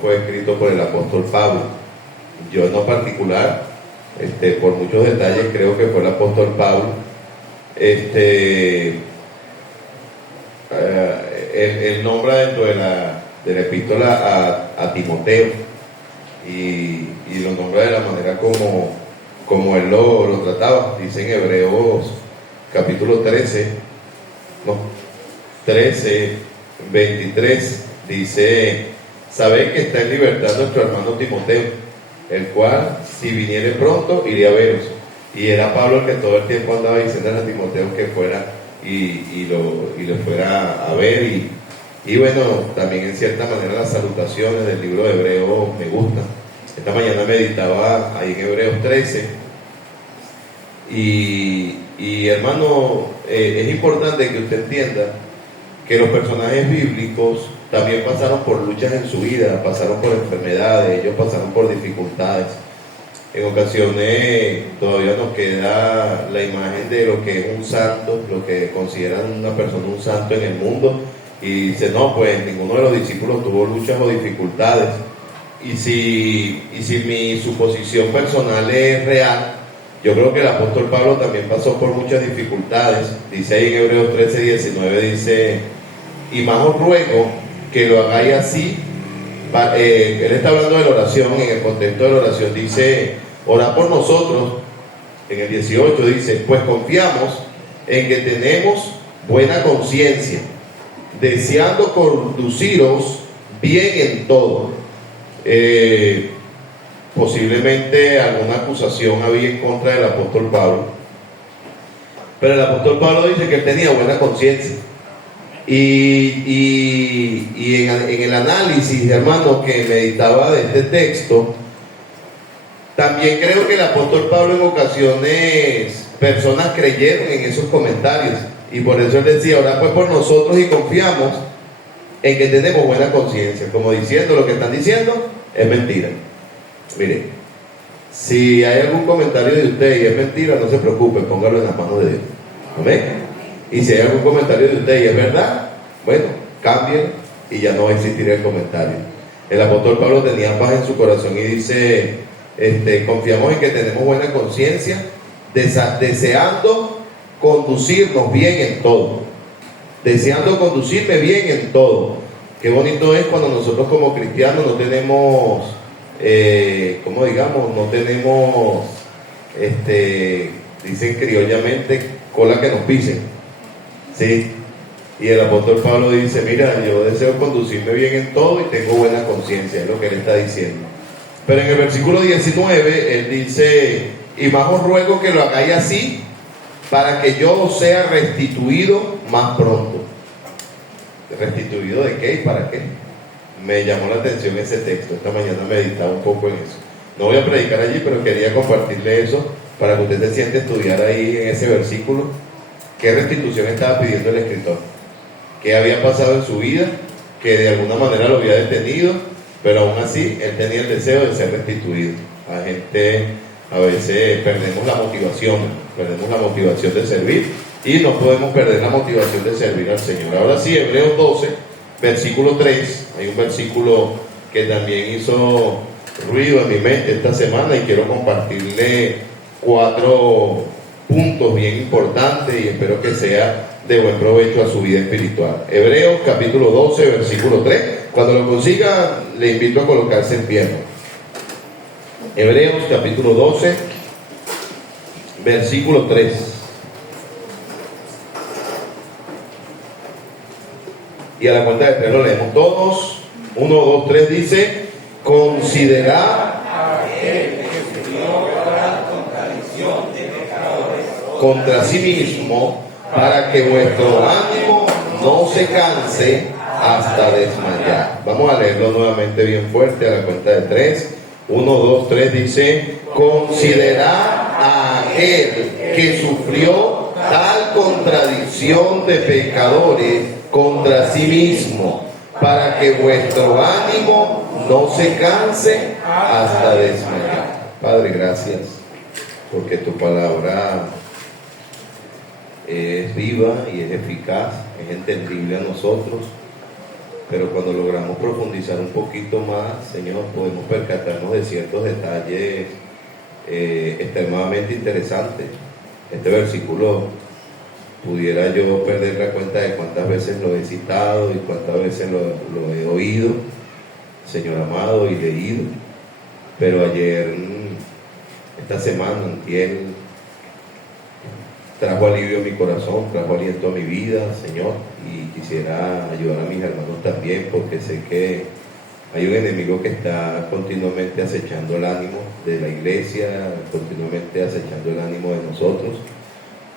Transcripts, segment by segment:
fue escrito por el apóstol Pablo. Yo en lo particular, por muchos detalles, creo que fue el apóstol Pablo. Él nombra dentro de la epístola a Timoteo y lo nombra de la manera como él lo trataba. Dice en Hebreos capítulo 13, 23, dice: sabéis que está en libertad nuestro hermano Timoteo, el cual, si viniere pronto, iré a veros. Y era Pablo el que todo el tiempo andaba diciendo a Timoteo que fuera y lo fuera a ver. Y bueno, también en cierta manera las salutaciones del libro de Hebreos me gustan. Esta mañana meditaba ahí en Hebreos 13 y hermano, es importante que usted entienda que los personajes bíblicos también pasaron por luchas en su vida, pasaron por enfermedades, ellos pasaron por dificultades. En ocasiones todavía nos queda la imagen de lo que es un santo, lo que consideran una persona un santo en el mundo, y dice: no, pues ninguno de los discípulos tuvo luchas o dificultades. Y si mi suposición personal es real, yo creo que el apóstol Pablo también pasó por muchas dificultades. Dice ahí en Hebreos 13:19, dice: y más os ruego que lo hagáis así. Él está hablando de la oración, en el contexto de la oración dice: orad por nosotros. En el 18 dice: pues confiamos en que tenemos buena conciencia, deseando conduciros bien en todo. Posiblemente alguna acusación había en contra del apóstol Pablo, pero el apóstol Pablo dice que él tenía buena conciencia. Y en el análisis, hermano, que meditaba de este texto, también creo que el apóstol Pablo en ocasiones personas creyeron en esos comentarios, y por eso él decía: ahora pues por nosotros, y confiamos en que tenemos buena conciencia, como diciendo: lo que están diciendo es mentira. Mire, si hay algún comentario de usted y es mentira, no se preocupe, póngalo en las manos de Dios. Amén. Y si hay algún comentario de usted y es verdad, bueno, cambien y ya no va a existir el comentario. El apóstol Pablo tenía paz en su corazón y dice: confiamos en que tenemos buena conciencia, deseando conducirnos bien en todo. Deseando conducirme bien en todo. Qué bonito es cuando nosotros como cristianos no tenemos, no tenemos, dicen criollamente, cola que nos pisen. ¿Sí? Y el apóstol Pablo dice: mira, yo deseo conducirme bien en todo y tengo buena conciencia, es lo que él está diciendo. Pero en el versículo 19 él dice: y más os ruego que lo hagáis así, para que yo os sea restituido más pronto. ¿Restituido de qué y para qué? Me llamó la atención ese texto. Esta mañana meditaba un poco en eso. No voy a predicar allí, pero quería compartirle eso para que usted se siente a estudiar ahí en ese versículo. ¿Qué restitución estaba pidiendo el escritor? ¿Qué había pasado en su vida? Que de alguna manera lo había detenido, pero aún así él tenía el deseo de ser restituido. La gente a veces perdemos la motivación de servir, y no podemos perder la motivación de servir al Señor. Ahora sí, Hebreos 12, versículo 3, hay un versículo que también hizo ruido en mi mente esta semana y quiero compartirle 4 puntos bien importantes y espero que sea de buen provecho a su vida espiritual. Hebreos capítulo 12, versículo 3. Cuando lo consiga, le invito a colocarse en pie. Hebreos capítulo 12, versículo 3. Y a la cuenta de 3 lo leemos todos. 1, 2, 3 dice: considerad contra sí mismo, para que vuestro ánimo no se canse hasta desmayar. Vamos a leerlo nuevamente bien fuerte a la cuenta de 3. 1, 2, 3 dice: considerad a aquel que sufrió tal contradicción de pecadores contra sí mismo, para que vuestro ánimo no se canse hasta desmayar. Padre, gracias porque tu palabra es viva y es eficaz, es entendible a nosotros. pero cuando logramos profundizar un poquito más, Señor, podemos percatarnos de ciertos detalles extremadamente interesantes. Este versículo pudiera yo perder la cuenta de cuántas veces lo he citado y cuántas veces lo he oído, Señor amado, y leído, pero ayer, esta semana, antier, trajo alivio a mi corazón, trajo aliento a mi vida, Señor, y quisiera ayudar a mis hermanos también, porque sé que hay un enemigo que está continuamente acechando el ánimo de la iglesia, continuamente acechando el ánimo de nosotros,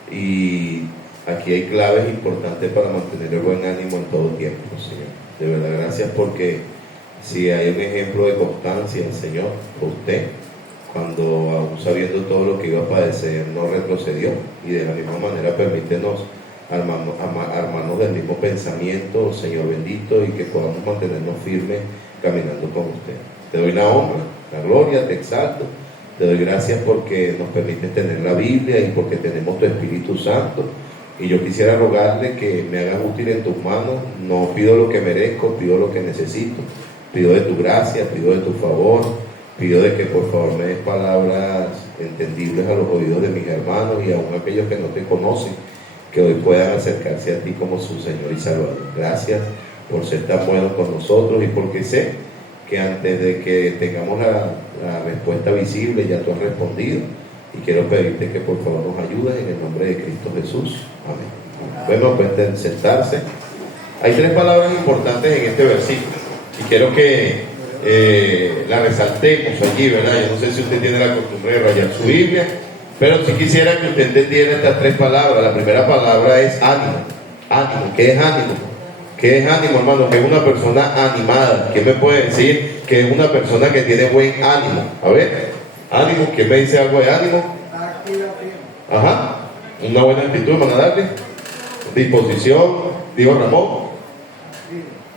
y aquí hay claves importantes para mantener el buen ánimo en todo tiempo, Señor. De verdad, gracias, porque si hay un ejemplo de constancia, Señor, por usted, cuando aún sabiendo todo lo que iba a padecer, no retrocedió, y de la misma manera permítenos armarnos del mismo pensamiento, Señor bendito, y que podamos mantenernos firmes caminando con usted. Te doy la honra, la gloria, te exalto, te doy gracias porque nos permites tener la Biblia y porque tenemos tu Espíritu Santo, y yo quisiera rogarle que me hagas útil en tus manos. No pido lo que merezco, pido lo que necesito, pido de tu gracia, pido de tu favor, pido de que por favor me des palabras entendibles a los oídos de mis hermanos y aún aquellos que no te conocen, que hoy puedan acercarse a ti como su Señor y Salvador. Gracias por ser tan bueno con nosotros, y porque sé que antes de que tengamos la respuesta visible ya tú has respondido, y quiero pedirte que por favor nos ayudes en el nombre de Cristo Jesús. Amén. Bueno, pueden sentarse. Hay tres palabras importantes en este versículo y quiero que la resaltemos allí, ¿verdad? Yo no sé si usted tiene la costumbre de rayar su Biblia, pero si quisiera que usted entendiera estas tres palabras. La primera palabra es ánimo. Ánimo. ¿Qué es ánimo? ¿Qué es ánimo, hermano? Que es una persona animada. ¿Quién me puede decir que es una persona que tiene buen ánimo? A ver, ánimo. ¿Quién me dice algo de ánimo? Ajá. Una buena actitud, van a darle. Disposición, digo Ramón.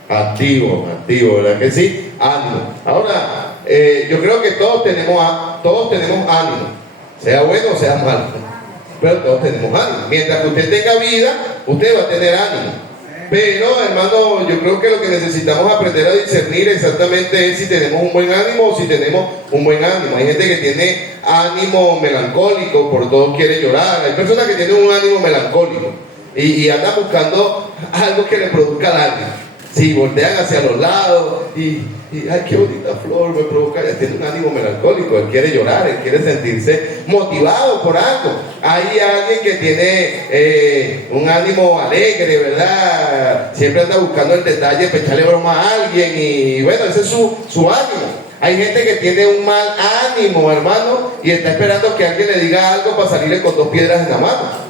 Activo, ¿verdad que sí? Ánimo. Ahora, yo creo que todos tenemos ánimo, sea bueno o sea malo, pero todos tenemos ánimo. Mientras que usted tenga vida, usted va a tener ánimo. Pero, hermano, yo creo que lo que necesitamos aprender a discernir exactamente es si tenemos un buen ánimo o si tenemos un buen ánimo. Hay gente que tiene ánimo melancólico, por todo quiere llorar. Hay personas que tienen un ánimo melancólico y andan buscando algo que le produzca lágrimas. Sí, voltean hacia los lados y ay, qué bonita flor me provoca. Ya tiene un ánimo melancólico, él quiere llorar, él quiere sentirse motivado por algo. Hay alguien que tiene un ánimo alegre, ¿verdad? Siempre anda buscando el detalle para echarle broma a alguien, y bueno, ese es su ánimo. Hay gente que tiene un mal ánimo, hermano, y está esperando que alguien le diga algo para salirle con dos piedras en la mano.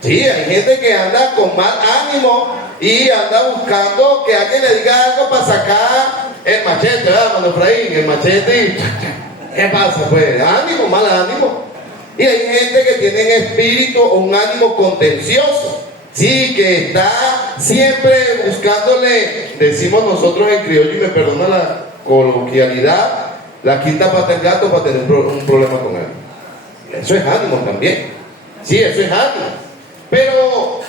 Sí, hay gente que anda con mal ánimo y anda buscando que alguien le diga algo para sacar el machete, ¿verdad, hermano Efraín? El machete y ¿qué pasa? Pues ánimo, mal ánimo. Y hay gente que tiene un espíritu o un ánimo contencioso, sí, que está siempre buscándole, decimos nosotros en criollo, y me perdona la coloquialidad, la quinta pata del gato para tener un problema con él. Eso es ánimo también. Sí, eso es ánimo. Pero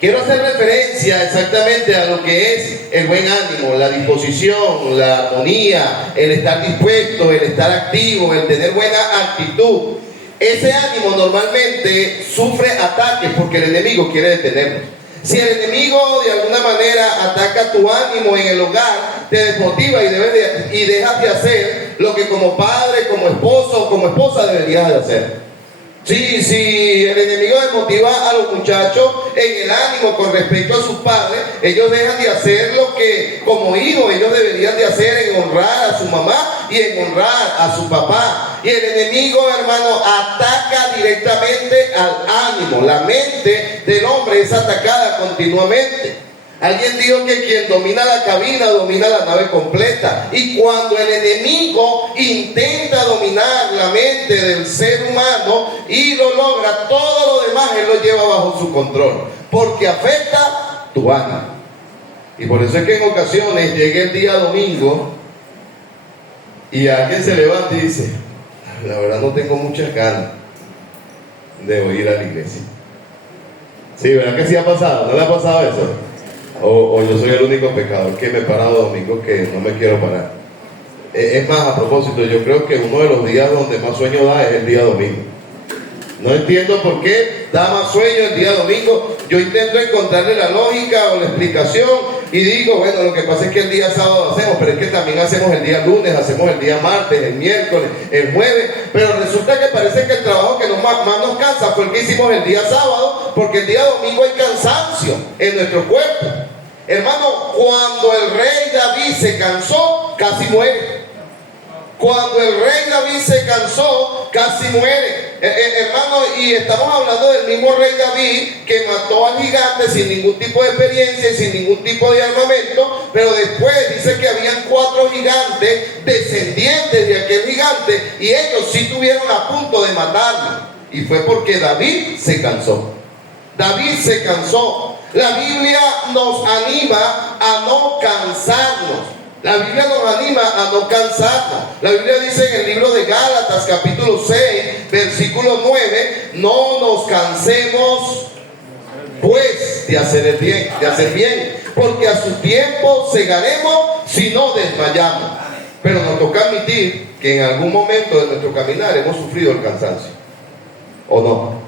quiero hacer referencia exactamente a lo que es el buen ánimo, la disposición, la armonía, el estar dispuesto, el estar activo, el tener buena actitud. Ese ánimo normalmente sufre ataques porque el enemigo quiere detenerlo. Si el enemigo de alguna manera ataca tu ánimo en el hogar, te desmotiva y dejas de hacer lo que como padre, como esposo o como esposa deberías de hacer. Sí, el enemigo desmotiva a los muchachos en el ánimo con respecto a sus padres, ellos dejan de hacer lo que como hijos ellos deberían de hacer, en honrar a su mamá y en honrar a su papá. Y el enemigo, hermano, ataca directamente al ánimo. La mente del hombre es atacada continuamente. Alguien dijo que quien domina la cabina domina la nave completa. Y cuando el enemigo intenta dominar la mente del ser humano y lo logra, todo lo demás él lo lleva bajo su control, porque afecta tu ánimo. Y por eso es que en ocasiones llega el día domingo y alguien se levanta y dice: la verdad no tengo muchas ganas de ir a la iglesia. Sí, ¿verdad que sí ha pasado? ¿No le ha pasado eso? o yo soy el único pecador que me he parado domingos que no me quiero parar. Es más, a propósito, yo creo que uno de los días donde más sueño da es el día domingo. No entiendo por qué da más sueño el día domingo. Yo intento encontrarle la lógica o la explicación y digo, bueno, lo que pasa es que el día sábado hacemos, pero es que también hacemos el día lunes, hacemos el día martes, el miércoles, el jueves, pero resulta que parece que el trabajo que más nos cansa fue el que hicimos el día sábado, porque el día domingo hay cansancio en nuestro cuerpo. Hermano, cuando el rey David se cansó, casi muere. Cuando el rey David se cansó, casi muere. Hermano, y estamos hablando del mismo rey David que mató al gigante sin ningún tipo de experiencia y sin ningún tipo de armamento, pero después dice que habían 4 gigantes descendientes de aquel gigante y ellos sí tuvieron a punto de matarlo. Y fue porque David se cansó. David se cansó. La Biblia nos anima a no cansarnos. La Biblia nos anima a no cansarnos. La Biblia dice en el libro de Gálatas, capítulo 6, versículo 9, no nos cansemos pues de hacer el bien, porque a su tiempo segaremos si no desmayamos. Pero nos toca admitir que en algún momento de nuestro caminar hemos sufrido el cansancio, ¿o no?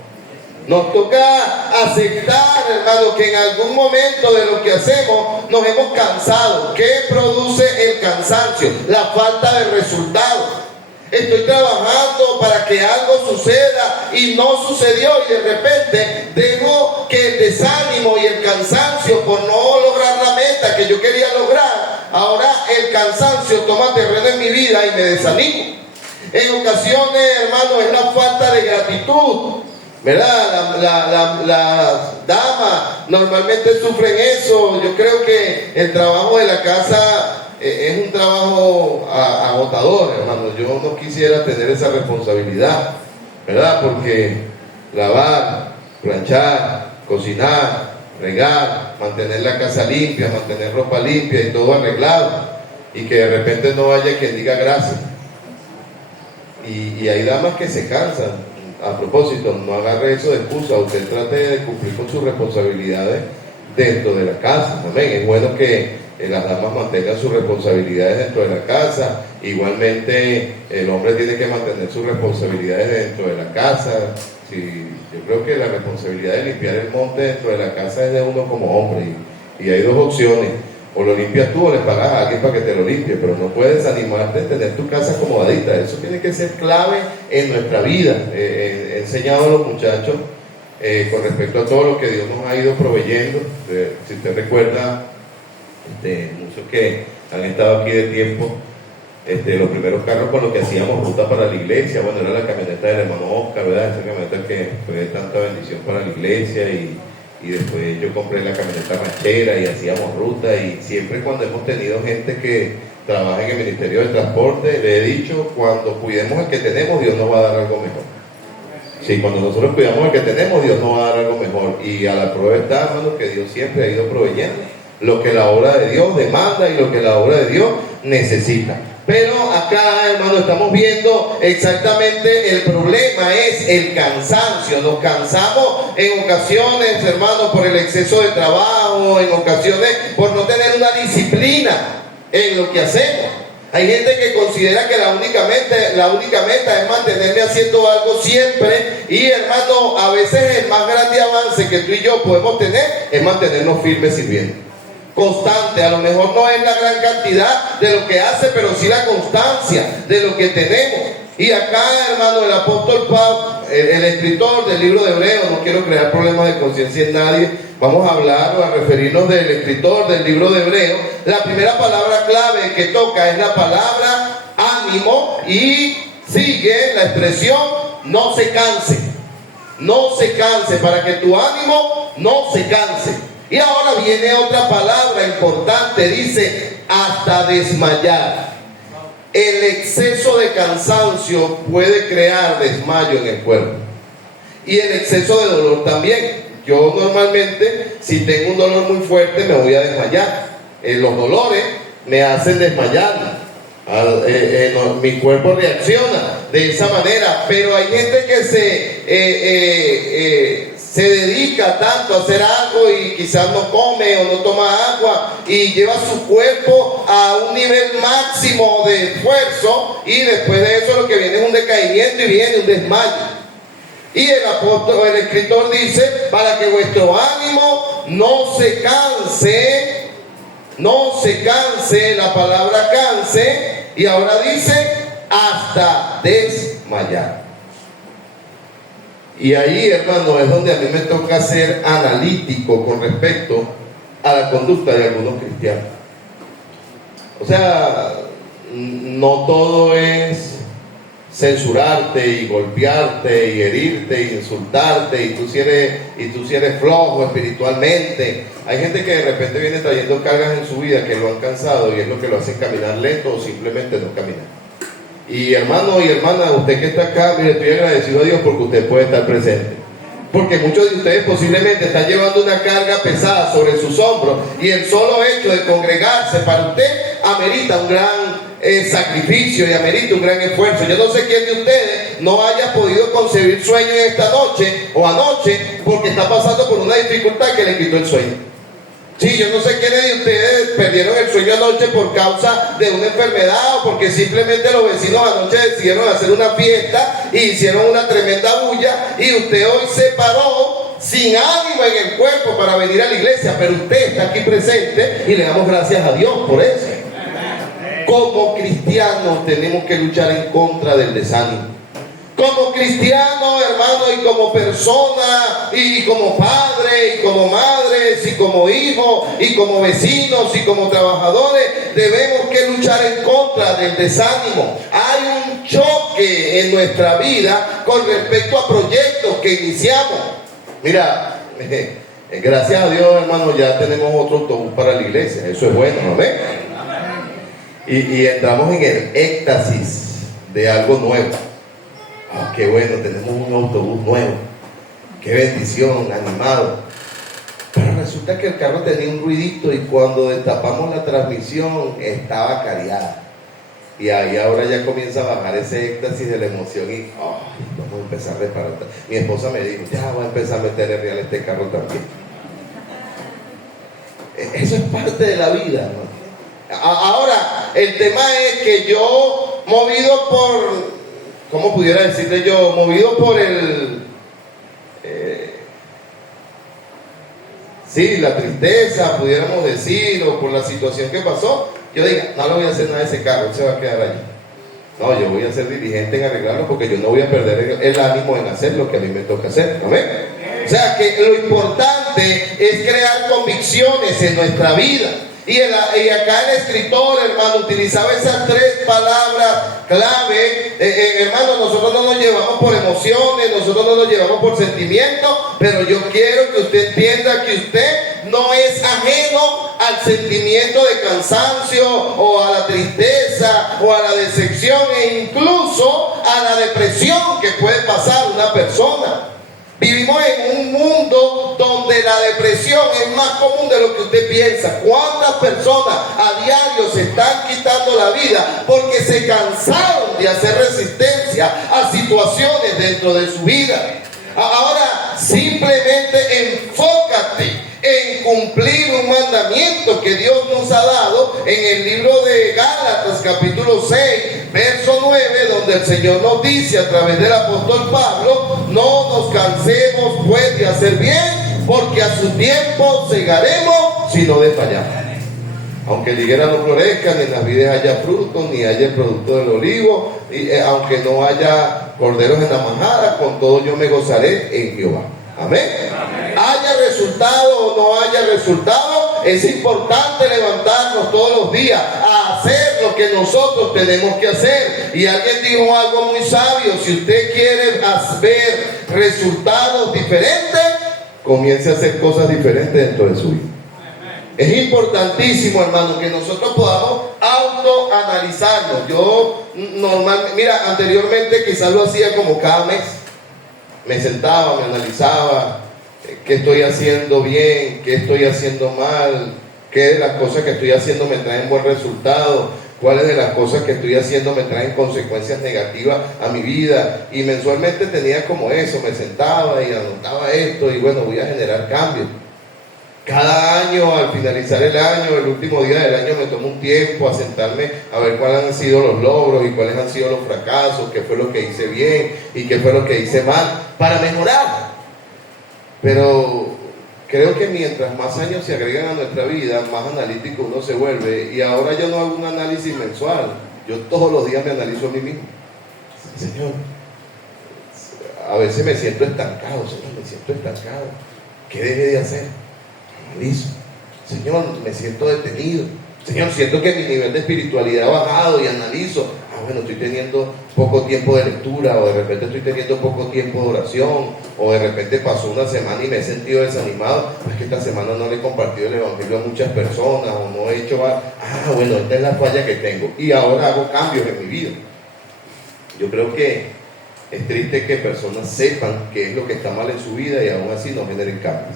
Nos toca aceptar, hermano, que en algún momento de lo que hacemos nos hemos cansado. ¿Qué produce el cansancio? La falta de resultados. Estoy trabajando para que algo suceda y no sucedió, y de repente dejo que el desánimo y el cansancio por no lograr la meta que yo quería lograr, ahora el cansancio toma terreno en mi vida y me desanimo. En ocasiones, hermano, es la falta de gratitud, ¿verdad? Las damas normalmente sufren eso. Yo creo que el trabajo de la casa es un trabajo agotador, hermano. Yo no quisiera tener esa responsabilidad, ¿verdad? Porque lavar, planchar, cocinar, regar, mantener la casa limpia, mantener ropa limpia y todo arreglado, y que de repente no haya quien diga gracias. Y hay damas que se cansan. A propósito, no agarre eso de excusa. Usted trate de cumplir con sus responsabilidades dentro de la casa. Amén. Es bueno que las damas mantengan sus responsabilidades dentro de la casa. Igualmente, el hombre tiene que mantener sus responsabilidades dentro de la casa. Sí, yo creo que la responsabilidad de limpiar el monte dentro de la casa es de uno como hombre. Y hay 2 opciones. O lo limpias tú o le pagas a alguien para que te lo limpie, pero no puedes animarte a tener tu casa acomodadita. Eso tiene que ser clave en nuestra vida. He enseñado a los muchachos con respecto a todo lo que Dios nos ha ido proveyendo. Si usted recuerda, muchos que han estado aquí de tiempo, los primeros carros con los que hacíamos ruta para la iglesia, bueno, era la camioneta del hermano Oscar, ¿verdad? Esa camioneta que fue de tanta bendición para la iglesia, y después yo compré la camioneta ranchera y hacíamos ruta, y siempre cuando hemos tenido gente que trabaja en el Ministerio de Transporte, le he dicho, cuando cuidemos el que tenemos, Dios nos va a dar algo mejor. Sí, cuando nosotros cuidamos el que tenemos, Dios nos va a dar algo mejor, y a la prueba está, hermano, que Dios siempre ha ido proveyendo lo que la obra de Dios demanda y lo que la obra de Dios necesita. Pero acá, hermano, estamos viendo exactamente el problema es el cansancio. Nos cansamos en ocasiones, hermano, por el exceso de trabajo, en ocasiones por no tener una disciplina en lo que hacemos. Hay gente que considera que la única meta es mantenerme haciendo algo siempre, y, hermano, a veces el más grande avance que tú y yo podemos tener es mantenernos firmes sirviendo. Constante, a lo mejor no es la gran cantidad de lo que hace, pero sí la constancia de lo que tenemos. Y acá, hermano, el apóstol Pablo, el escritor del libro de Hebreos, no quiero crear problemas de conciencia en nadie, vamos a hablar o a referirnos del escritor del libro de Hebreos. La primera palabra clave que toca es la palabra ánimo, y sigue la expresión no se canse. No se canse, para que tu ánimo no se canse. Y ahora viene otra palabra importante, dice hasta desmayar. El exceso de cansancio puede crear desmayo en el cuerpo, y el exceso de dolor también. Yo normalmente, si tengo un dolor muy fuerte, me voy a desmayar. Los dolores me hacen desmayar. Mi cuerpo reacciona de esa manera, pero hay gente que se dedica tanto a hacer algo y quizás no come o no toma agua y lleva su cuerpo a un nivel máximo de esfuerzo, y después de eso lo que viene es un decaimiento y viene un desmayo. Y el apóstol, el escritor dice, para que vuestro ánimo no se canse, la palabra canse, y ahora dice, hasta desmayar. Y ahí, hermano, es donde a mí me toca ser analítico con respecto a la conducta de algunos cristianos. O sea, no todo es censurarte y golpearte y herirte y insultarte y tú si eres flojo espiritualmente. Hay gente que de repente viene trayendo cargas en su vida que lo han cansado y es lo que lo hace caminar lento o simplemente no caminar. Y hermano y hermana, usted que está acá, mire, estoy agradecido a Dios porque usted puede estar presente. Porque muchos de ustedes posiblemente están llevando una carga pesada sobre sus hombros y el solo hecho de congregarse para usted amerita un gran sacrificio y amerita un gran esfuerzo. Yo no sé quién de ustedes no haya podido concebir sueño esta noche o anoche porque está pasando por una dificultad que le quitó el sueño. Sí, yo no sé quiénes de ustedes perdieron el sueño anoche por causa de una enfermedad o porque simplemente los vecinos anoche decidieron hacer una fiesta y hicieron una tremenda bulla y usted hoy se paró sin ánimo en el cuerpo para venir a la iglesia, pero usted está aquí presente y le damos gracias a Dios por eso. Como cristianos tenemos que luchar en contra del desánimo. Como cristiano, hermano, y como persona, y como padre, y como madres, y como hijos, y como vecinos, y como trabajadores, debemos que luchar en contra del desánimo. Hay un choque en nuestra vida con respecto a proyectos que iniciamos. Mira, gracias a Dios, hermano, ya tenemos otro autobús para la iglesia. Eso es bueno, ¿no ven? Y entramos en el éxtasis de algo nuevo. Oh, qué bueno, tenemos un autobús nuevo, qué bendición, animado. Pero resulta que el carro tenía un ruidito y cuando destapamos la transmisión estaba cariada. Y ahí ahora ya comienza a bajar ese éxtasis de la emoción y vamos a empezar a reparar. Mi esposa me dijo, ya voy a empezar a meterle real a este carro también. Eso es parte de la vida, ¿no? Ahora, el tema es que yo, movido por... ¿cómo pudiera decirle yo? Movido por la tristeza, pudiéramos decir, o por la situación que pasó, yo diga, no le voy a hacer nada a ese carro, se va a quedar allí. No, yo voy a ser diligente en arreglarlo porque yo no voy a perder el ánimo en hacer lo que a mí me toca hacer, ¿no ven? O sea, que lo importante es crear convicciones en nuestra vida. Y acá el escritor, hermano, utilizaba esas tres palabras clave. Hermano, nosotros no nos llevamos por emociones, nosotros no nos llevamos por sentimientos, pero yo quiero que usted entienda que usted no es ajeno al sentimiento de cansancio o a la tristeza o a la decepción e incluso a la depresión que puede pasar una persona. Vivimos en un mundo donde la depresión es más común de lo que usted piensa. ¿Cuántas personas a diario se están quitando la vida porque se cansaron de hacer resistencia a situaciones dentro de su vida? Ahora, simplemente enfócate en cumplir un mandamiento que Dios nos ha dado en el libro de Gálatas capítulo 6 verso 9, donde el Señor nos dice a través del apóstol Pablo: no nos cansemos pues de hacer bien, porque a su tiempo segaremos si no desfallamos. Aunque la higuera no florezca, ni en las vides haya fruto, ni haya el producto del olivo, aunque no haya corderos en la manada, con todo yo me gozaré en Jehová. Amén. Amén. Haya resultado o no haya resultado, es importante levantarnos todos los días a hacer lo que nosotros tenemos que hacer. Y alguien dijo algo muy sabio: si usted quiere ver resultados diferentes, comience a hacer cosas diferentes dentro de su vida. Es importantísimo, hermano, que nosotros podamos autoanalizarnos. Yo anteriormente quizás lo hacía como cada mes. Me sentaba, me analizaba, qué estoy haciendo bien, qué estoy haciendo mal, qué de las cosas que estoy haciendo me traen buen resultado. cuáles de las cosas que estoy haciendo me traen consecuencias negativas a mi vida. Y mensualmente tenía como eso, me sentaba y anotaba esto y bueno, voy a generar cambios. Cada año, al finalizar el año, el último día del año, me tomo un tiempo a sentarme a ver cuáles han sido los logros y cuáles han sido los fracasos, qué fue lo que hice bien y qué fue lo que hice mal, para mejorar. Pero creo que mientras más años se agregan a nuestra vida, más analítico uno se vuelve. Y ahora yo no hago un análisis mensual, yo todos los días me analizo a mí mismo. Señor, a veces me siento estancado, Señor, me siento estancado. ¿Qué debe de hacer? Analizo. Señor, me siento detenido. Señor, siento que mi nivel de espiritualidad ha bajado y analizo. Bueno, estoy teniendo poco tiempo de lectura, o de repente estoy teniendo poco tiempo de oración, o de repente pasó una semana y me he sentido desanimado. Pues que esta semana no le he compartido el evangelio a muchas personas, o no he hecho. Bueno, esta es la falla que tengo. Y ahora hago cambios en mi vida. Yo creo que es triste que personas sepan qué es lo que está mal en su vida y aún así no generen cambios.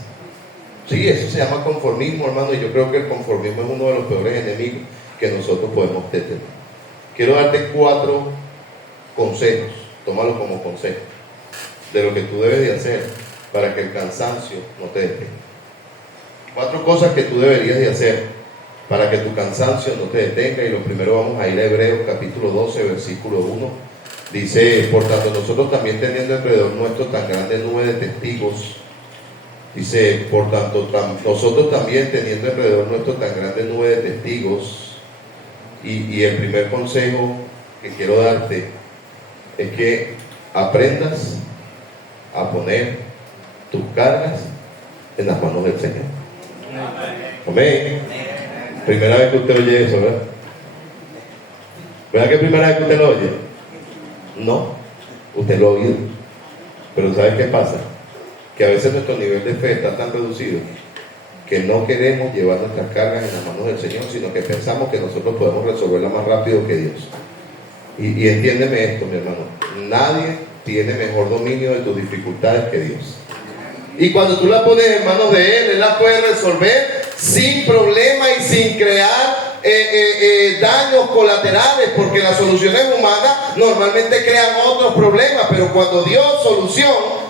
Sí, eso se llama conformismo, hermano, y yo creo que el conformismo es uno de los peores enemigos que nosotros podemos tener. Quiero darte 4 consejos, tómalo como consejo, de lo que tú debes de hacer para que el cansancio no te detenga. 4 cosas que tú deberías de hacer para que tu cansancio no te detenga, y lo primero vamos a ir a Hebreos capítulo 12, versículo 1. Dice: por tanto nosotros también, teniendo alrededor nuestro tan grande nube de testigos, dice, por tanto nosotros también, teniendo alrededor nuestro tan grande nube de testigos. Y el primer consejo que quiero darte es que aprendas a poner tus cargas en las manos del Señor. Amén. Primera vez que usted oye eso, ¿verdad? ¿Verdad que es primera vez que usted lo oye? No, usted lo ha oído. Pero ¿sabe qué pasa? Que a veces nuestro nivel de fe está tan reducido que no queremos llevar nuestras cargas en las manos del Señor, sino que pensamos que nosotros podemos resolverla más rápido que Dios. Y entiéndeme esto, mi hermano: nadie tiene mejor dominio de tus dificultades que Dios. Y cuando tú la pones en manos de Él la puede resolver sin problema y sin crear daños colaterales, porque las soluciones humanas normalmente crean otros problemas, pero cuando Dios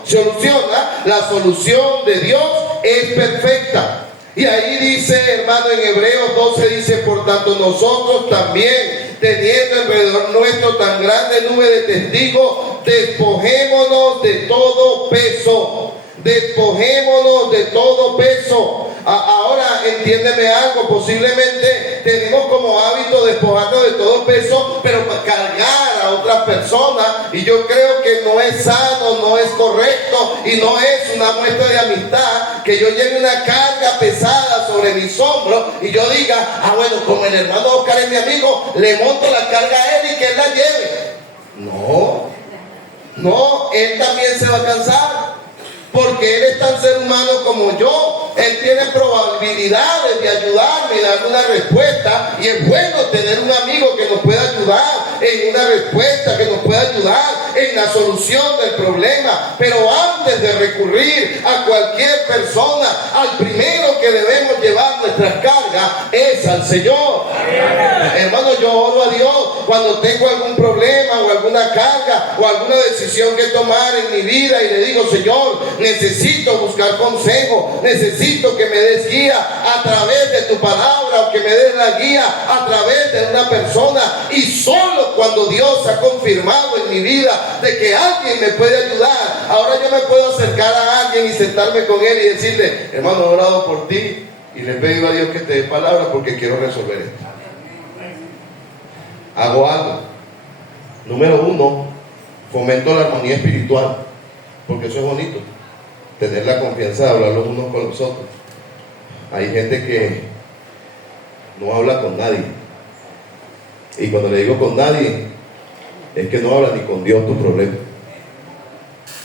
soluciona, la solución de Dios es perfecta. Y ahí dice, hermano, en Hebreos 12 dice: por tanto nosotros también, teniendo alrededor nuestro tan grande nube de testigos, despojémonos de todo peso. Despojémonos de todo peso. Ahora entiéndeme algo: posiblemente tenemos como hábito despojarnos de todo peso, pero para cargar a otras personas, y yo creo que no es sano, no es correcto y no es una muestra de amistad que yo lleve una carga pesada sobre mis hombros y yo diga: bueno, como el hermano Oscar es mi amigo, le monto la carga a él y que él la lleve. No, él también se va a cansar, porque él es tan ser humano como yo. Él tiene probabilidades de ayudarme y darme una respuesta, y es bueno tener un amigo que nos pueda ayudar en una respuesta, que nos pueda ayudar en la solución del problema. Pero antes de recurrir a cualquier persona, al primero que debemos llevar nuestras cargas es al Señor. Hermano, yo oro a Dios cuando tengo algún problema o alguna carga o alguna decisión que tomar en mi vida, y le digo: Señor, necesito buscar consejo, necesito que me des guía a través de tu palabra, o que me des la guía a través de una persona. Y solo cuando Dios ha confirmado en mi vida de que alguien me puede ayudar, ahora yo me puedo acercar a alguien y sentarme con él y decirle: hermano, he orado por ti y le pido a Dios que te dé palabra porque quiero resolver esto. Hago algo. Número 1, fomento la armonía espiritual, porque eso es bonito, tener la confianza de hablar los unos con los otros. Hay gente que no habla con nadie, y cuando le digo con nadie, es que no habla ni con Dios tu problema.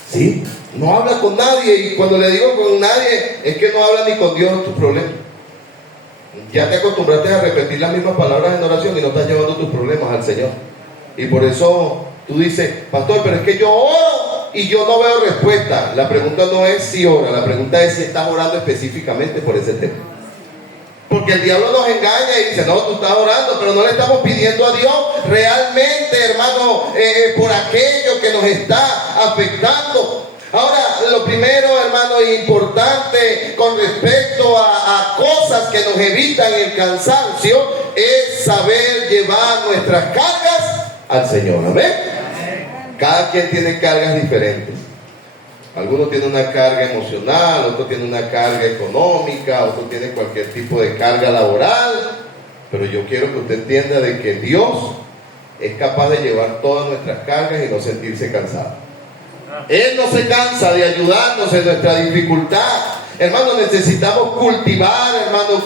¿Sí? No habla con nadie, y cuando le digo con nadie, es que no habla ni con Dios tu problema. Ya te acostumbraste a repetir las mismas palabras en oración y no estás llevando tus problemas al Señor. Y por eso tú dices: pastor, pero es que yo oro y yo no veo respuesta. La pregunta no es si ora, la pregunta es si estás orando específicamente por ese tema. Porque el diablo nos engaña y dice, no, tú estás orando, pero no le estamos pidiendo a Dios realmente, hermano, por aquello que nos está afectando. Ahora, lo primero, hermano, importante con respecto a cosas que nos evitan el cansancio es saber llevar nuestras cargas al Señor. Amén. Cada quien tiene cargas diferentes. Algunos tienen una carga emocional, otros tienen una carga económica, otros tienen cualquier tipo de carga laboral. Pero yo quiero que usted entienda de que Dios es capaz de llevar todas nuestras cargas y no sentirse cansado. Él no se cansa de ayudarnos en nuestra dificultad. Hermano, necesitamos cultivar, hermano,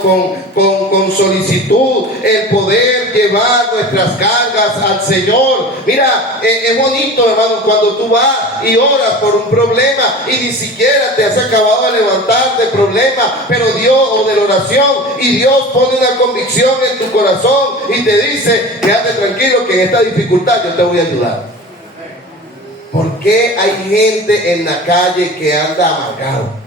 con solicitud el poder llevar nuestras cargas al Señor. Mira, es bonito, hermano, cuando tú vas y oras por un problema y ni siquiera te has acabado de levantar del problema, pero Dios, o de la oración, y Dios pone una convicción en tu corazón y te dice, quédate tranquilo que en esta dificultad yo te voy a ayudar. ¿Por qué hay gente en la calle que anda amargado?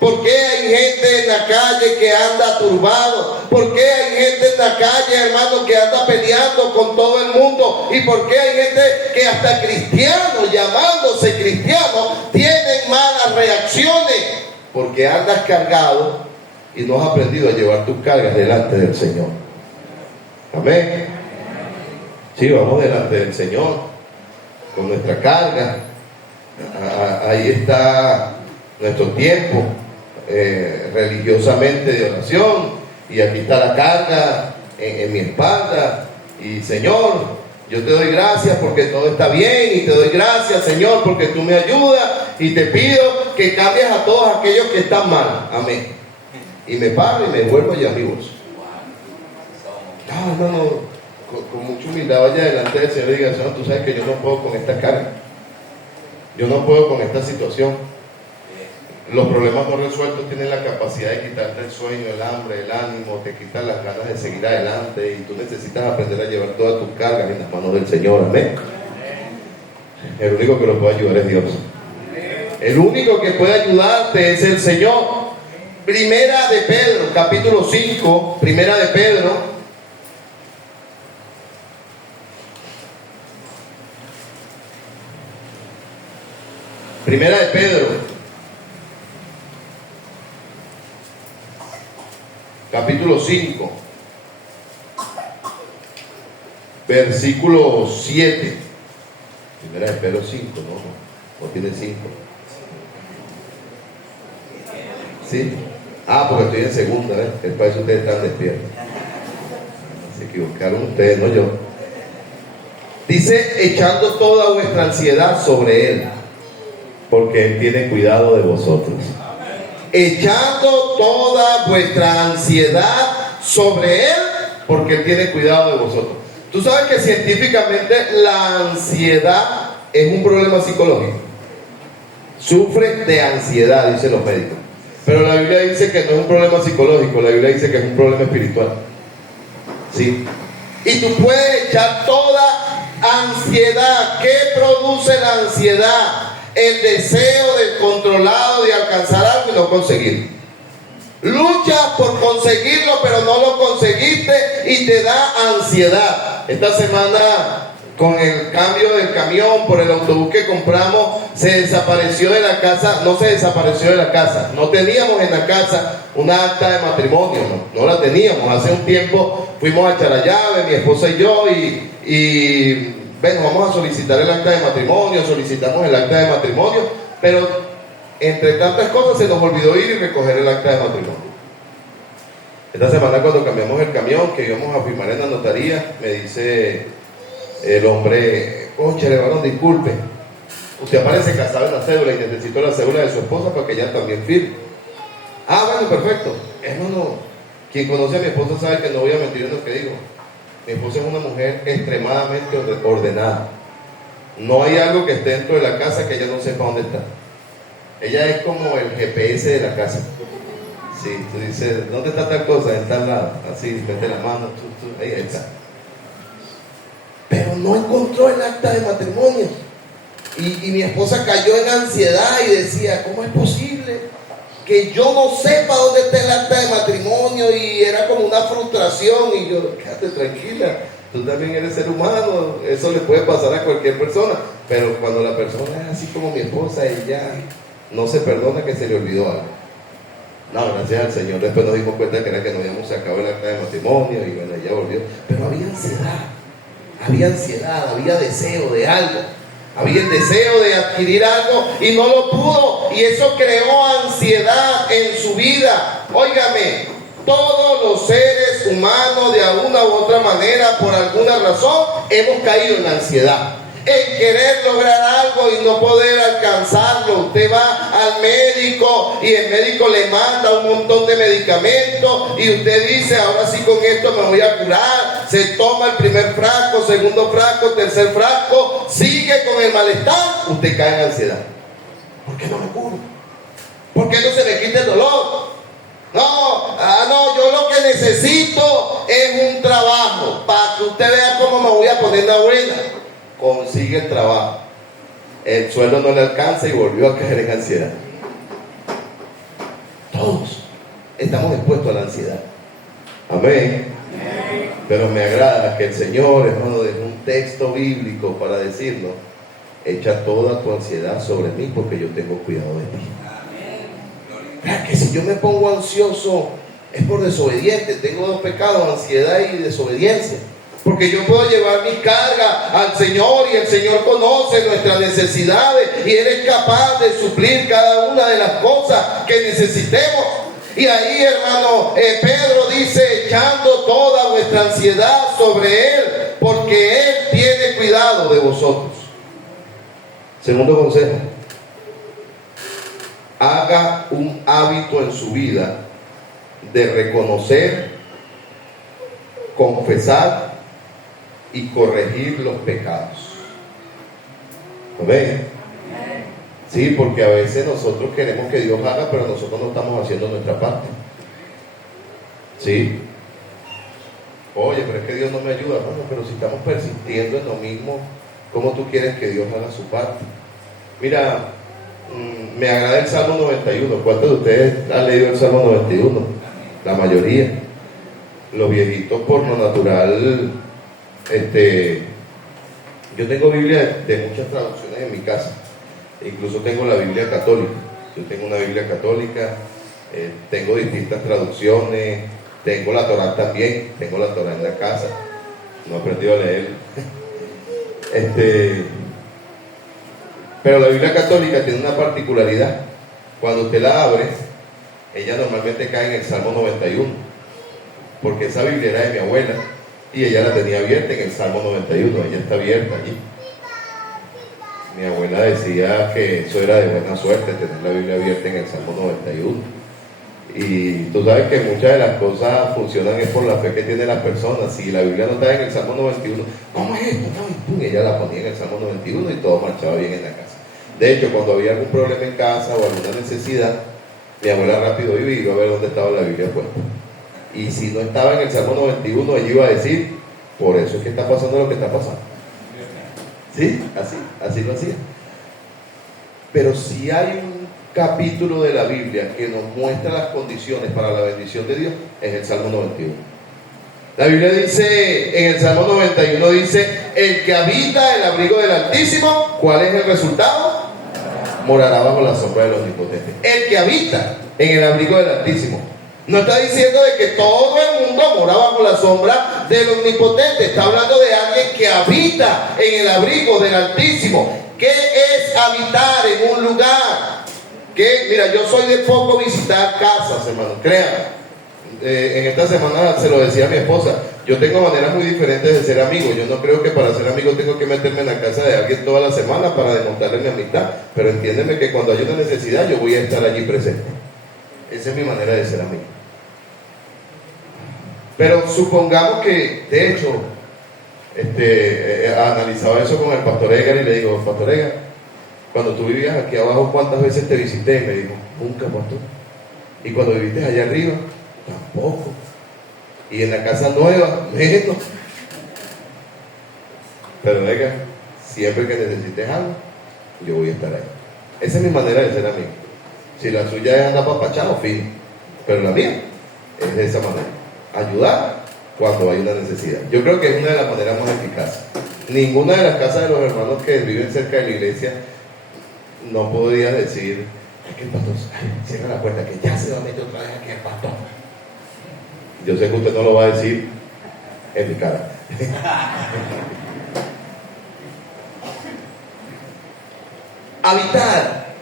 ¿Por qué hay gente en la calle que anda turbado? ¿Por qué hay gente en la calle, hermano, que anda peleando con todo el mundo? ¿Y por qué hay gente que hasta cristianos, llamándose cristianos, tienen malas reacciones? Porque andas cargado y no has aprendido a llevar tus cargas delante del Señor. Amén. Sí, vamos delante del Señor con nuestra carga. Ahí está nuestro tiempo religiosamente de oración, y aquí está la carga en mi espalda, y Señor, yo te doy gracias porque todo está bien, y te doy gracias, Señor, porque tú me ayudas, y te pido que cambies a todos aquellos que están mal. Amén. Y me paro y me vuelvo allá amigos. No, con mucha humildad vaya delante del Señor y diga, Señor, tú sabes que yo no puedo con esta carga, yo no puedo con esta situación. Los problemas no resueltos tienen la capacidad de quitarte el sueño, el hambre, el ánimo, te quitan las ganas de seguir adelante, y tú necesitas aprender a llevar todas tus cargas en las manos del Señor. Amén. El único que lo puede ayudar es Dios. El único que puede ayudarte es el Señor. Primera de Pedro, capítulo 5, Primera de Pedro. Primera de Pedro, capítulo 5, versículo 7. Primera de Pedro 5, ¿no? ¿O tiene 5? ¿Sí? Porque estoy en segunda, ¿eh? Es para eso ustedes están despiertos. Se equivocaron ustedes, no yo. Dice, echando toda vuestra ansiedad sobre Él, porque Él tiene cuidado de vosotros. Echando toda vuestra ansiedad sobre Él, porque Él tiene cuidado de vosotros. Tú sabes que científicamente la ansiedad es un problema psicológico. Sufre de ansiedad, dicen los médicos. Pero la Biblia dice que no es un problema psicológico, la Biblia dice que es un problema espiritual. ¿Sí? Y tú puedes echar toda ansiedad. ¿Qué produce la ansiedad? El deseo descontrolado de alcanzar algo y no conseguirlo. Luchas por conseguirlo, pero no lo conseguiste y te da ansiedad. Esta semana, con el cambio del camión por el autobús que compramos, se desapareció de la casa. No se desapareció de la casa, no teníamos en la casa una acta de matrimonio, no la teníamos. Hace un tiempo fuimos a echar la llave, mi esposa y yo, y bueno, vamos a solicitar el acta de matrimonio, solicitamos el acta de matrimonio, pero entre tantas cosas se nos olvidó ir y recoger el acta de matrimonio. Esta semana, cuando cambiamos el camión, que íbamos a firmar en la notaría, me dice el hombre, cónchale, varón, disculpe, usted aparece casado en la cédula y necesito la cédula de su esposa para que ella también firme. Bueno, perfecto. Hermano, quien conoce a mi esposa sabe que no voy a mentir en lo que digo. Mi esposa es una mujer extremadamente ordenada. No hay algo que esté dentro de la casa que ella no sepa dónde está. Ella es como el GPS de la casa. Sí, tú dices, ¿dónde está tal cosa? En tal lado. Así, mete la mano, ahí está. Pero no encontró el acta de matrimonio. Y mi esposa cayó en ansiedad y decía, ¿cómo es posible? que yo no sepa dónde está el acta de matrimonio, y era como una frustración, y yo, quédate tranquila, tú también eres ser humano, eso le puede pasar a cualquier persona, pero cuando la persona es así como mi esposa, ella no se perdona que se le olvidó algo. No, gracias al Señor, después nos dimos cuenta que era que no habíamos sacado el acta de matrimonio, y bueno, ella volvió, pero había ansiedad, había deseo de algo. Había el deseo de adquirir algo y no lo pudo, y eso creó ansiedad en su vida. Óigame, todos los seres humanos de alguna u otra manera, por alguna razón, hemos caído en la ansiedad, en querer lograr algo y no poder alcanzarlo. Usted va al médico y el médico le manda un montón de medicamentos y usted dice, ahora sí con esto me voy a curar. Se toma el primer frasco, segundo frasco, tercer frasco, sigue con el malestar, usted cae en ansiedad. ¿Por qué no me curo? ¿Por qué no se me quita el dolor? No, yo lo que necesito es un trabajo para que usted vea cómo me voy a poner la buena. Consigue el trabajo, el sueldo no le alcanza y volvió a caer en ansiedad. Todos estamos expuestos a la ansiedad. Amén. Pero me agrada que el Señor, hermano, dejó un texto bíblico para decirnos: echa toda tu ansiedad sobre mí porque yo tengo cuidado de ti. Que si yo me pongo ansioso es por desobediente. Tengo dos pecados: ansiedad y desobediencia. Porque yo puedo llevar mi carga al Señor y el Señor conoce nuestras necesidades y Él es capaz de suplir cada una de las cosas que necesitemos. Y ahí, hermano, Pedro dice: echando toda vuestra ansiedad sobre Él, porque Él tiene cuidado de vosotros. Segundo consejo: haga un hábito en su vida de reconocer, confesar y corregir los pecados. ¿Ven? Sí, porque a veces nosotros queremos que Dios haga, pero nosotros no estamos haciendo nuestra parte. Sí. Oye, pero es que Dios no me ayuda. Bueno, pero si estamos persistiendo en lo mismo, ¿cómo tú quieres que Dios haga su parte? Mira, me agrada el Salmo 91. ¿Cuántos de ustedes han leído el Salmo 91? La mayoría. Los viejitos, por lo natural, yo tengo Biblia de muchas traducciones en mi casa. Incluso tengo la Biblia católica. Yo tengo una Biblia católica, tengo distintas traducciones, tengo la Torá también, tengo la Torá en la casa. No he aprendido a leer. Pero la Biblia católica tiene una particularidad. Cuando usted la abre, ella normalmente cae en el Salmo 91, porque esa Biblia era de mi abuela y ella la tenía abierta en el Salmo 91. Ella está abierta allí. Mi abuela decía que eso era de buena suerte, tener la Biblia abierta en el Salmo 91. Y tú sabes que muchas de las cosas funcionan es por la fe que tienen las personas. Si la Biblia no está en el Salmo 91, ¿cómo es esto? No, y ella la ponía en el Salmo 91 y todo marchaba bien en la casa. De hecho, cuando había algún problema en casa o alguna necesidad, mi abuela rápido iba a ver dónde estaba la Biblia puesta. Y si no estaba en el Salmo 91, ella iba a decir: por eso es que está pasando lo que está pasando. Sí, así lo hacía. Pero si hay un capítulo de la Biblia que nos muestra las condiciones para la bendición de Dios, es el Salmo 91. La Biblia dice, en el Salmo 91 dice: el que habita el abrigo del Altísimo, ¿cuál es el resultado? Morará bajo la sombra del Omnipotente. El que habita en el abrigo del Altísimo. No está diciendo de que todo el mundo mora bajo la sombra del Omnipotente. Está hablando de alguien que habita en el abrigo del Altísimo. ¿Qué es habitar en un lugar? Que, mira, yo soy de poco visitar casas, hermano, créanme. En esta semana se lo decía a mi esposa: yo tengo maneras muy diferentes de ser amigo. Yo no creo que para ser amigo tengo que meterme en la casa de alguien toda la semana para demostrarle mi amistad. Pero entiéndeme que cuando hay una necesidad yo voy a estar allí presente. Esa es mi manera de ser amigo. Pero supongamos que, de hecho, analizaba eso con el pastor Edgar y le digo: pastor Edgar, cuando tú vivías aquí abajo, ¿cuántas veces te visité? Y me dijo: nunca, pastor. Y cuando viviste allá arriba, tampoco. Y en la casa nueva, menos. Pero Edgar, siempre que necesites algo, yo voy a estar ahí. Esa es mi manera de ser amigo. Si la suya es andar papachado, fin. Pero la mía es de esa manera. Ayudar cuando hay una necesidad. Yo creo que es una de las maneras más eficaces. Ninguna de las casas de los hermanos que viven cerca de la iglesia no podría decir, ay, que el pastor, cierra la puerta, que ya se va a meter otra vez aquí el pastor. Yo sé que usted no lo va a decir en mi cara. Habitar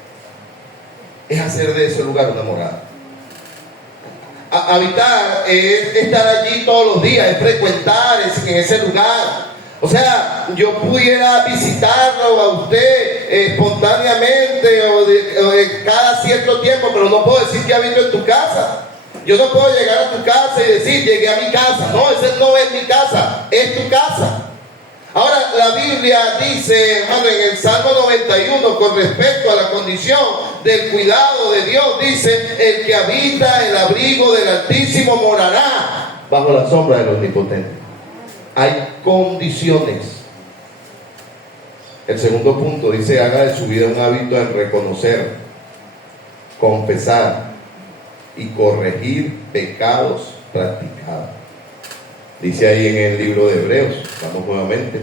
es hacer de ese lugar una morada. Habitar es estar allí todos los días, es frecuentar en ese lugar. O sea, yo pudiera visitarlo a usted espontáneamente o cada cierto tiempo, pero no puedo decir que habito en tu casa. Yo no puedo llegar a tu casa y decir, llegué a mi casa. No, ese no es mi casa, es tu casa. Ahora, la Biblia dice, hermano, en el Salmo 91, con respecto a la condición del cuidado de Dios, dice, el que habita el abrigo del Altísimo morará bajo la sombra del Omnipotente. Hay condiciones. El segundo punto dice, haga de su vida un hábito en reconocer, confesar y corregir pecados practicados. Dice ahí en el libro de Hebreos, vamos nuevamente,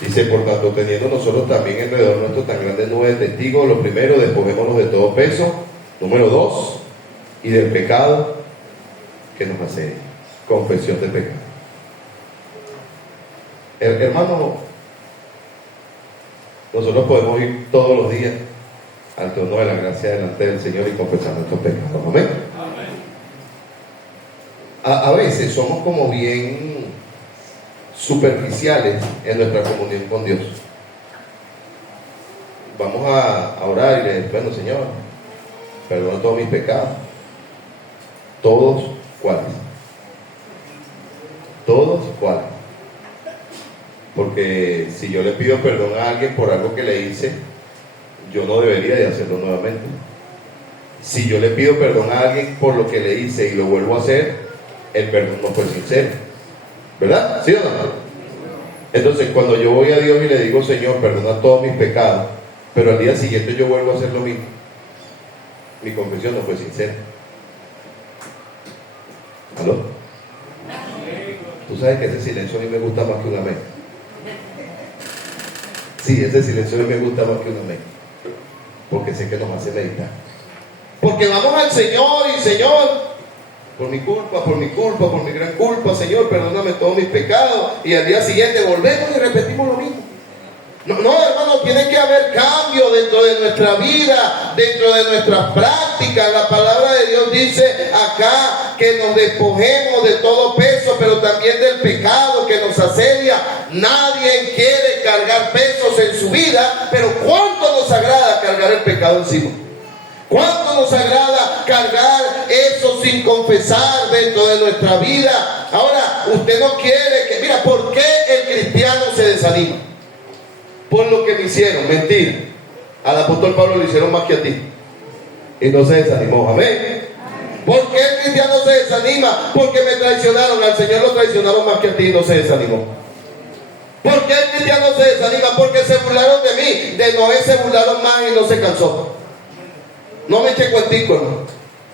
dice, por tanto, teniendo nosotros también alrededor nuestro tan grande nube de testigos, lo primero, despojémonos de todo peso. Número 2, y del pecado que nos hace confesión de pecado. Hermano, nosotros podemos ir todos los días al trono de la gracia delante del Señor y confesar nuestros pecados. Amén. A veces somos como bien superficiales en nuestra comunión con Dios. Vamos a orar y le decimos, bueno, Señor, perdona todos mis pecados. ¿Todos cuáles? ¿Todos cuáles? Porque si yo le pido perdón a alguien por algo que le hice, yo no debería de hacerlo nuevamente. Si yo le pido perdón a alguien por lo que le hice y lo vuelvo a hacer, el perdón no fue sincero, ¿verdad? ¿Sí o no? Entonces, cuando yo voy a Dios y le digo, Señor, perdona todos mis pecados, pero al día siguiente yo vuelvo a hacer lo mismo, mi confesión no fue sincera. ¿Aló? Tú sabes que ese silencio a mí me gusta más que un amén. Sí, ese silencio a mí me gusta más que un amén, porque sé que nos hace meditar. Porque vamos al Señor y Señor, por mi culpa, por mi gran culpa, Señor, perdóname todos mis pecados. Y al día siguiente volvemos y repetimos lo mismo. No, hermano, tiene que haber cambio dentro de nuestra vida, dentro de nuestras prácticas. La palabra de Dios dice acá que nos despojemos de todo peso, pero también del pecado que nos asedia. Nadie quiere cargar pesos en su vida, pero ¿cuánto nos agrada cargar el pecado encima? ¿Cuánto nos agrada cargar eso sin confesar dentro de nuestra vida? Ahora, usted no quiere que... Mira, ¿por qué el cristiano se desanima? Por lo que me hicieron. Mentira. Al apóstol Pablo le hicieron más que a ti. Y no se desanimó. Amén. ¿Por qué el cristiano se desanima? Porque me traicionaron. Al Señor lo traicionaron más que a ti y no se desanimó. ¿Por qué el cristiano se desanima? Porque se burlaron de mí. De Noé se burlaron más y no se cansó. No me eche cuentico, hermano.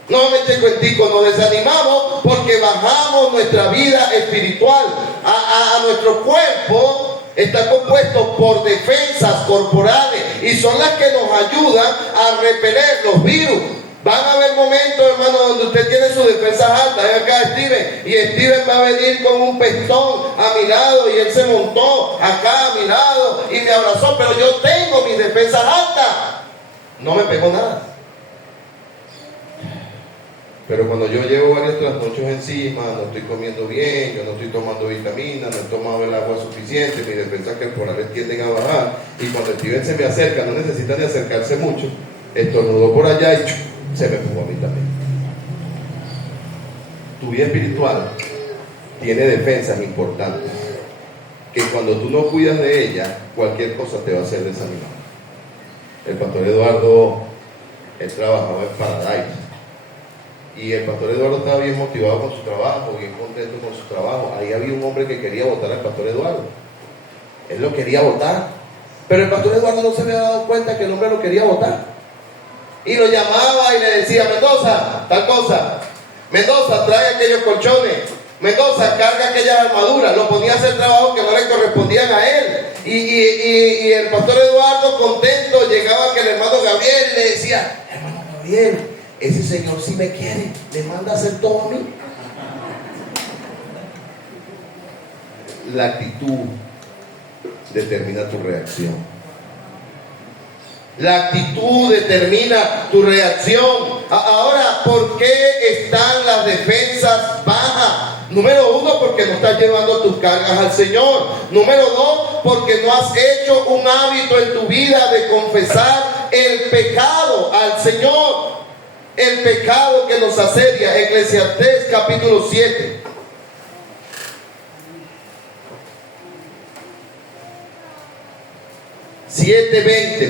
No me eche cuentico. Nos desanimamos porque bajamos nuestra vida espiritual. A nuestro cuerpo está compuesto por defensas corporales y son las que nos ayudan a repeler los virus. Van a haber momentos, hermano, donde usted tiene sus defensas altas. Ven acá, Steven, y Steven va a venir con un pestón a mi lado y él se montó acá a mi lado y me abrazó, pero yo tengo mis defensas altas. No me pegó nada. Pero cuando yo llevo varios trasnochos encima, no estoy comiendo bien, yo no estoy tomando vitaminas, no he tomado el agua suficiente, mis defensas corporales tienden a bajar, y cuando el Steven se me acerca, no necesita ni acercarse mucho, estornudó por allá y se me pegó a mí también. Tu vida espiritual tiene defensas importantes, que cuando tú no cuidas de ellas, cualquier cosa te va a hacer desanimar. El pastor Eduardo, él trabajaba en Paradise. Y el pastor Eduardo estaba bien motivado con su trabajo, bien contento con su trabajo. Ahí había un hombre que quería votar al pastor Eduardo. Él lo quería votar. Pero el pastor Eduardo no se había dado cuenta que el hombre lo quería votar. y lo llamaba y le decía: Mendoza, tal cosa. Mendoza, trae aquellos colchones. Mendoza, carga aquellas armaduras. Lo ponía a hacer trabajo que no le correspondían a él. Y el pastor Eduardo, contento, llegaba que el hermano Gabriel y le decía: hermano Gabriel, ese señor sí me quiere, me manda a hacer todo a mí. La actitud determina tu reacción. La actitud determina tu reacción. Ahora, ¿por qué están las defensas bajas? Número 1, porque no estás llevando tus cargas al Señor. Número 2, porque no has hecho un hábito en tu vida de confesar el pecado al Señor. El pecado que nos asedia. Eclesiastés capítulo 7.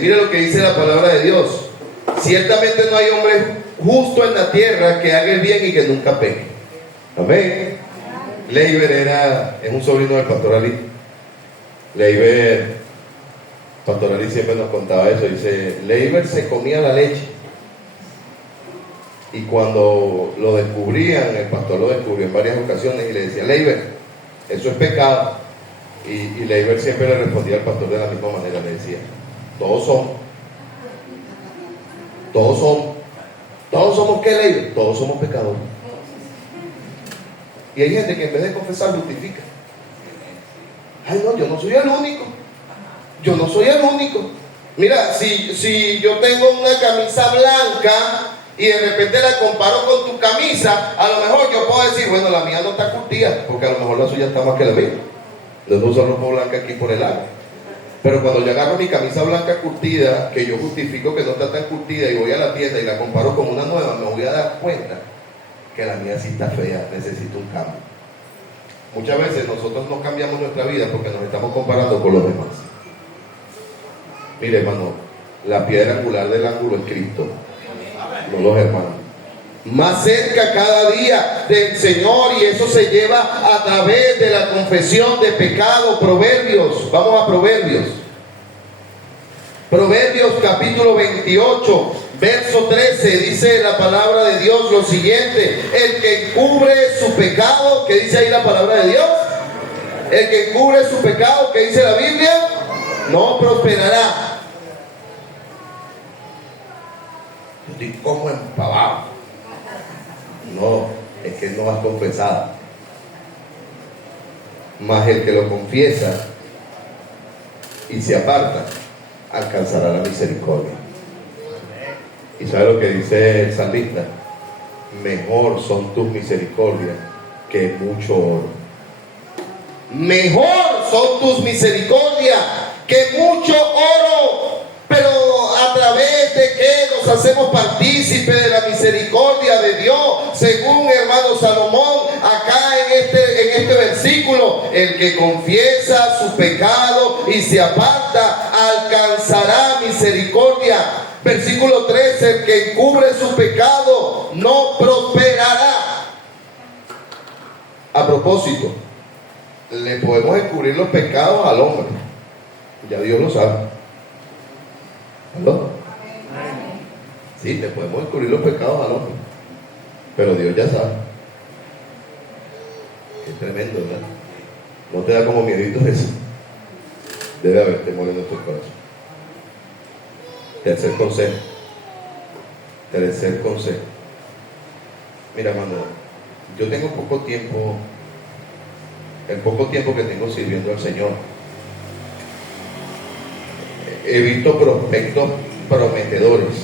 Mira lo que dice la palabra de Dios. Ciertamente no hay hombre justo en la tierra que haga el bien y que nunca peque. Amén. Leiber es un sobrino del pastor Ali. Pastor Ali siempre nos contaba eso. Dice: Leiber se comía la leche, y cuando lo descubrían, el pastor lo descubrió en varias ocasiones y le decía: Leiber, eso es pecado. Y Leiber siempre le respondía al pastor de la misma manera. Le decía: todos somos ¿qué, Leiber? Todos somos pecadores. Y hay gente que en vez de confesar justifica. Ay, no, yo no soy el único. Mira, si yo tengo una camisa blanca y de repente la comparo con tu camisa, a lo mejor yo puedo decir: bueno, la mía no está curtida, porque a lo mejor la suya está más que la mía. No uso ropa blanca aquí por el lado. Pero cuando yo agarro mi camisa blanca curtida, que yo justifico que no está tan curtida, y voy a la tienda y la comparo con una nueva, me voy a dar cuenta que la mía sí está fea, necesito un cambio. Muchas veces nosotros no cambiamos nuestra vida porque nos estamos comparando con los demás. Mire, hermano, la piedra angular del ángulo es Cristo, no los hermanos. Más cerca cada día del Señor, y eso se lleva a través de la confesión de pecado. Proverbios, vamos a Proverbios capítulo 28, verso 13, dice la palabra de Dios lo siguiente: el que encubre su pecado, ¿qué dice ahí la palabra de Dios? El que encubre su pecado, ¿qué dice la Biblia? No prosperará. Yo estoy como empavado. No, es que no has confesado. Mas el que lo confiesa y se aparta, alcanzará la misericordia. ¿Y sabe lo que dice el salmista? Mejor son tus misericordias que mucho oro. Mejor son tus misericordias que mucho oro. Pero ¿a través de qué nos hacemos partícipes de la misericordia de Dios? Según hermano Salomón, acá en este versículo: el que confiesa su pecado y se aparta, alcanzará misericordia. Versículo 13: el que encubre su pecado no prosperará. A propósito, le podemos encubrir los pecados al hombre, ya Dios lo sabe. ¿No? Sí, le podemos descubrir los pecados al hombre, pero Dios ya sabe. Es tremendo, ¿verdad? ¿No te da como miedito eso? Debe haber temor en nuestro corazón. Tercer consejo. Mira, hermano, yo tengo poco tiempo, el poco tiempo que tengo sirviendo al Señor, he visto prospectos prometedores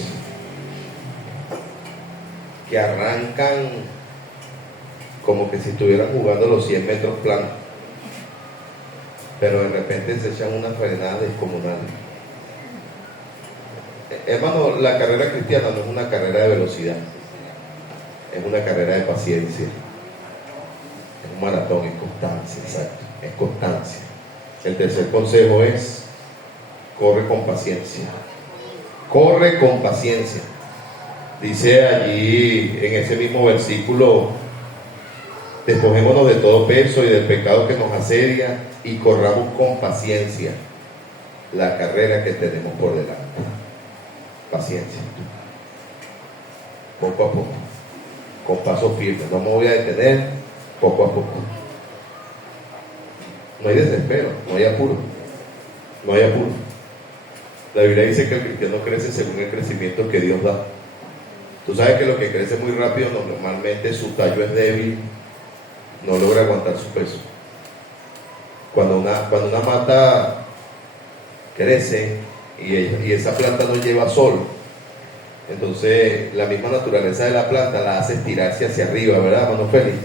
que arrancan como que si estuvieran jugando los 100 metros planos, pero de repente se echan una frenada descomunal. Hermano, la carrera cristiana no es una carrera de velocidad, es una carrera de paciencia, es un maratón, es constancia, exacto, es constancia. El tercer consejo es: corre con paciencia. Corre con paciencia. Dice allí en ese mismo versículo: despojémonos de todo peso y del pecado que nos asedia y corramos con paciencia la carrera que tenemos por delante. Paciencia. poco a poco, con paso firme. No me voy a detener, poco a poco. No hay desespero, no hay apuro, no hay apuro. La Biblia dice que el cristiano crece según el crecimiento que Dios da. Tú sabes que lo que crece muy rápido normalmente su tallo es débil, no logra aguantar su peso. Cuando una mata crece y esa planta no lleva sol, entonces la misma naturaleza de la planta la hace estirarse hacia arriba, ¿verdad, hermano Félix?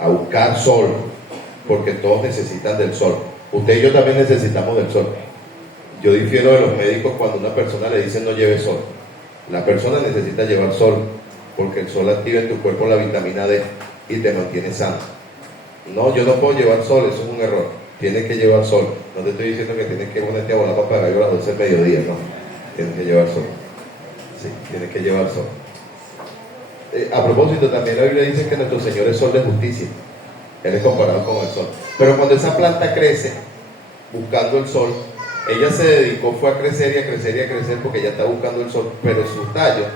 A buscar sol, porque todos necesitan del sol. Usted y yo también necesitamos del sol. Yo difiero de los médicos cuando a una persona le dicen no lleve sol. La persona necesita llevar sol, porque el sol activa en tu cuerpo la vitamina D y te mantiene sano. No, yo no puedo llevar sol, eso es un error. Tienes que llevar sol. No te estoy diciendo que tienes que ponerte a volar para pagar a las 12 del mediodía, no. Tienes que llevar sol. Sí, tienes que llevar sol. A propósito, también la Biblia dice que nuestro Señor es sol de justicia. Él es comparado con el sol. Pero cuando esa planta crece, buscando el sol, ella se dedicó, fue a crecer y a crecer y a crecer porque ella está buscando el sol, pero su tallo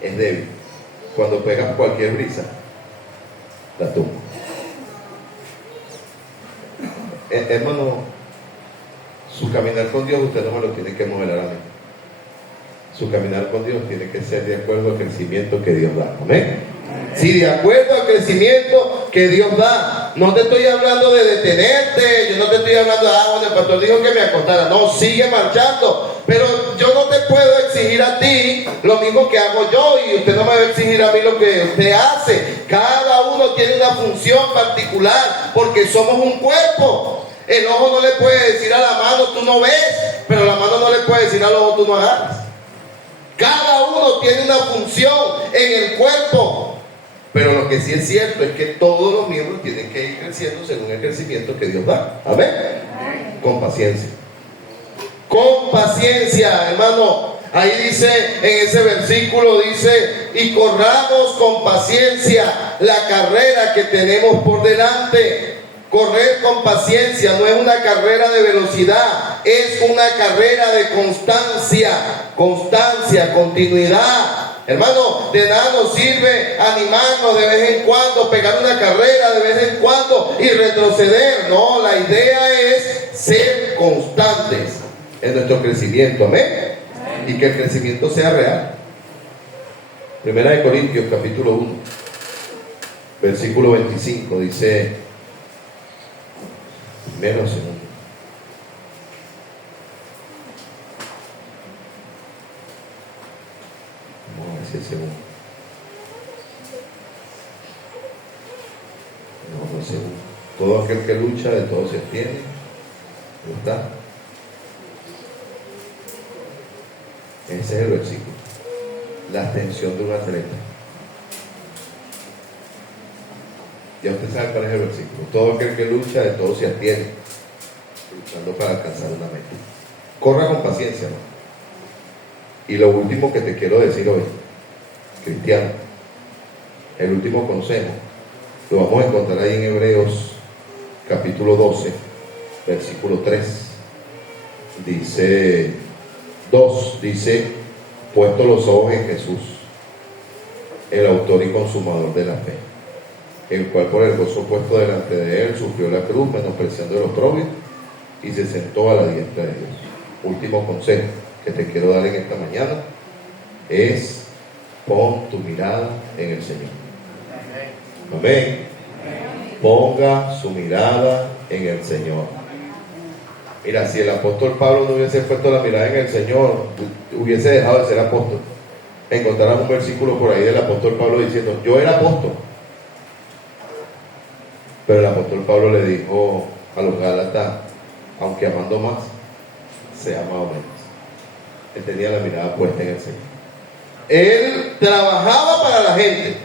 es débil. Cuando pega cualquier brisa, la tumba. Hermano, su caminar con Dios usted no me lo tiene que modelar a mí. Su caminar con Dios tiene que ser de acuerdo al crecimiento que Dios da. ¿Amén? Sí, de acuerdo al crecimiento que Dios da. No te estoy hablando de detenerte, yo no te estoy hablando de, bueno, el pastor dijo que me acostara. No, sigue marchando. Pero yo no te puedo exigir a ti lo mismo que hago yo, y usted no me va a exigir a mí lo que usted hace. Cada uno tiene una función particular, porque somos un cuerpo. El ojo no le puede decir a la mano, tú no ves, pero la mano no le puede decir al ojo, tú no agarras. Cada uno tiene una función en el cuerpo. Pero lo que sí es cierto es que todos los miembros tienen que ir creciendo según el crecimiento que Dios da. Amén. Con paciencia. Con paciencia, hermano. Ahí dice, en ese versículo dice, y corramos con paciencia la carrera que tenemos por delante. Correr con paciencia no es una carrera de velocidad, es una carrera de constancia, continuidad. Hermano, de nada nos sirve animarnos de vez en cuando, pegar una carrera de vez en cuando y retroceder. No, la idea es ser constantes en nuestro crecimiento. Amén. Y que el crecimiento sea real. Primera de Corintios, capítulo 1, versículo 25, dice, primero o segundo. Segundo. No es segundo. Todo aquel que lucha, de todo se abstiene. ¿No está? Ese es el versículo. La abstención de un atleta. Ya usted sabe cuál es el versículo. Todo aquel que lucha, de todo se abstiene, luchando para alcanzar una meta. Corra con paciencia, ¿no? Y lo último que te quiero decir hoy, cristiano, el último consejo lo vamos a encontrar ahí en Hebreos capítulo 12 versículo 3. Dice 2, dice, puesto los ojos en Jesús, el autor y consumador de la fe, el cual por el gozo puesto delante de él sufrió la cruz, menospreciando los oprobios, y se sentó a la diestra de Dios. Último consejo que te quiero dar en esta mañana es: pon tu mirada en el Señor. Amén. Ponga su mirada en el Señor. Mira, si el apóstol Pablo no hubiese puesto la mirada en el Señor, hubiese dejado de ser apóstol. Encontrarás un versículo por ahí del apóstol Pablo diciendo, yo era apóstol. Pero el apóstol Pablo le dijo a los Gálatas, aunque amando más, se amaba menos. Él tenía la mirada puesta en el Señor. Él trabajaba para la gente,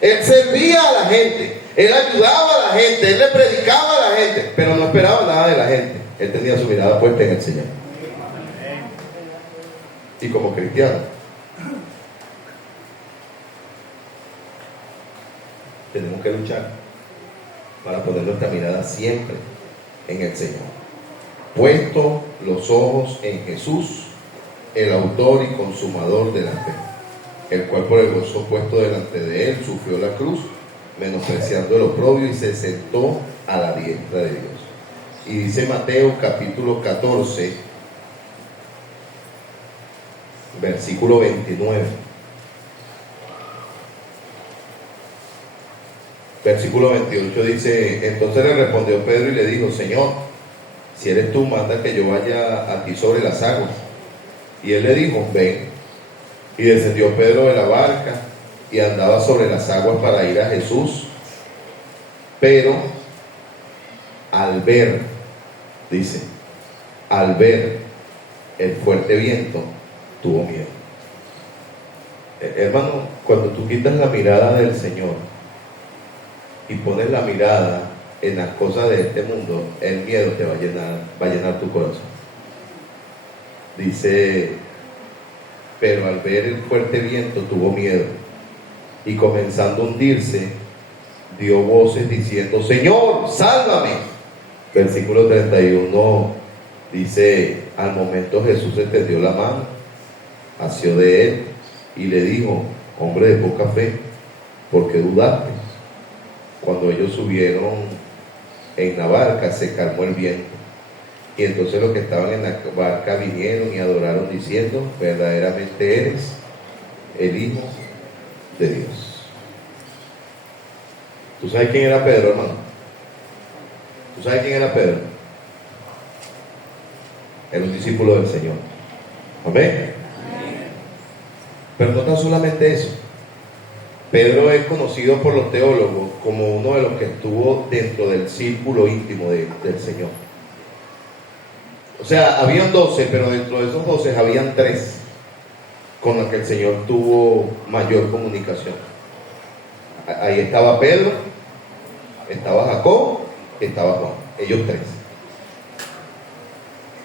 él servía a la gente, él ayudaba a la gente, él le predicaba a la gente, pero no esperaba nada de la gente. Él tenía su mirada puesta en el Señor. Y como cristiano, tenemos que luchar para poner nuestra mirada siempre en el Señor. Puesto los ojos en Jesús, el autor y consumador de la fe. el cual por el gozo puesto delante de él sufrió la cruz, menospreciando el oprobio, y se sentó a la diestra de Dios. Y dice Mateo capítulo 14, versículo 29. Versículo 28 dice: entonces le respondió Pedro y le dijo: Señor, si eres tú, manda que yo vaya a ti sobre las aguas. Y él le dijo: ven. Y descendió Pedro de la barca y andaba sobre las aguas para ir a Jesús. Pero al ver, dice, al ver el fuerte viento, tuvo miedo. Hermano, cuando tú quitas la mirada del Señor y pones la mirada en las cosas de este mundo, el miedo te va a llenar tu corazón. Dice: pero al ver el fuerte viento tuvo miedo, y comenzando a hundirse, dio voces diciendo: Señor, sálvame. Versículo 31 dice: al momento Jesús extendió la mano, asió de él y le dijo: hombre de poca fe, ¿por qué dudaste? Cuando ellos subieron en la barca, se calmó el viento. Y entonces los que estaban en la barca vinieron y adoraron diciendo: verdaderamente eres el Hijo de Dios. ¿Tú sabes quién era Pedro, hermano? ¿Tú sabes quién era Pedro? Era un discípulo del Señor. Amén. Pero no tan solamente eso. Pedro es conocido por los teólogos como uno de los que estuvo dentro del círculo íntimo del Señor. O sea, habían 12, pero dentro de esos 12 habían 3 con los que el Señor tuvo mayor comunicación. Ahí estaba Pedro, estaba Jacob, estaba Juan. Ellos 3.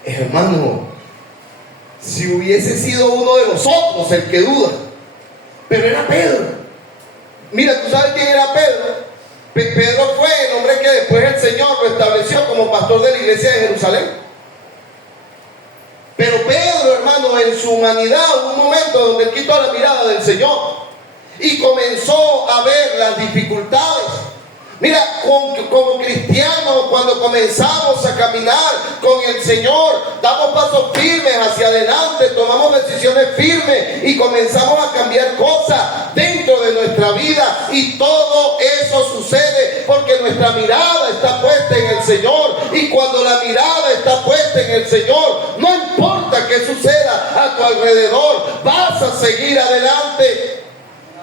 Hermano, si hubiese sido uno de nosotros el que duda, pero era Pedro. Mira, ¿tú sabes quién era Pedro? Pedro fue el hombre que después el Señor lo estableció como pastor de la iglesia de Jerusalén. Pero Pedro, hermano, en su humanidad hubo un momento donde él quitó la mirada del Señor y comenzó a ver las dificultades. Mira, como cristianos, cuando comenzamos a caminar con el Señor, damos pasos firmes hacia adelante, tomamos decisiones firmes y comenzamos a cambiar cosas dentro de nuestra vida. Y todo eso sucede porque nuestra mirada está puesta en el Señor. Y cuando la mirada está puesta en el Señor, no importa qué suceda a tu alrededor, vas a seguir adelante.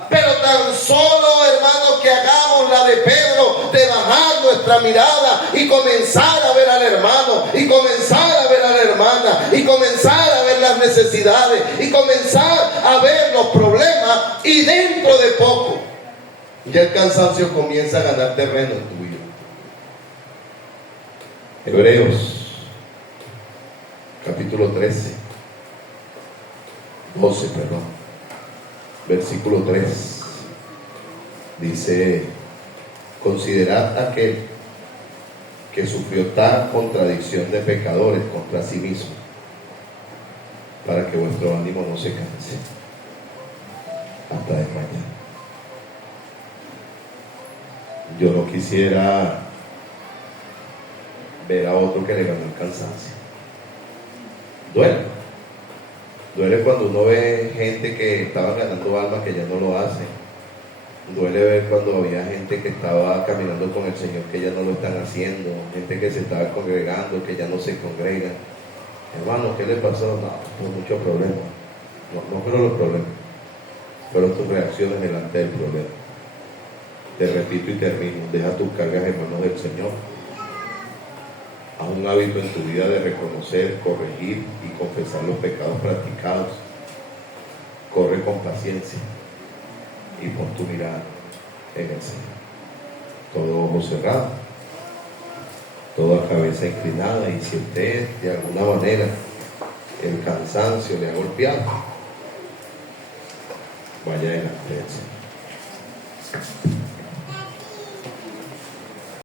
Pero tan solo, hermano, que hagamos la de Pedro, de bajar nuestra mirada y comenzar a ver al hermano, y comenzar a ver a la hermana, y comenzar a ver las necesidades, y comenzar a ver los problemas, y dentro de poco, ya el cansancio comienza a ganar terreno en tu vida. Hebreos, capítulo 12, versículo 3, dice: considerad aquel que sufrió tal contradicción de pecadores contra sí mismo, para que vuestro ánimo no se canse hasta desmayar. Yo no quisiera ver a otro que le ganó el cansancio. Duele cuando uno ve gente que estaba ganando almas que ya no lo hace. Duele ver cuando había gente que estaba caminando con el Señor que ya no lo están haciendo, gente que se estaba congregando que ya no se congrega. Hermano, ¿qué le pasó? No, tuvo muchos problemas. No fueron los problemas, fueron tus reacciones delante del problema. Te repito y termino: deja tus cargas en manos del Señor. Haz un hábito en tu vida de reconocer, corregir y confesar los pecados practicados. Corre con paciencia y pon tu mirada en el Señor. Todo ojo cerrado, toda cabeza inclinada, y si usted de alguna manera el cansancio le ha golpeado, vaya delante del Señor.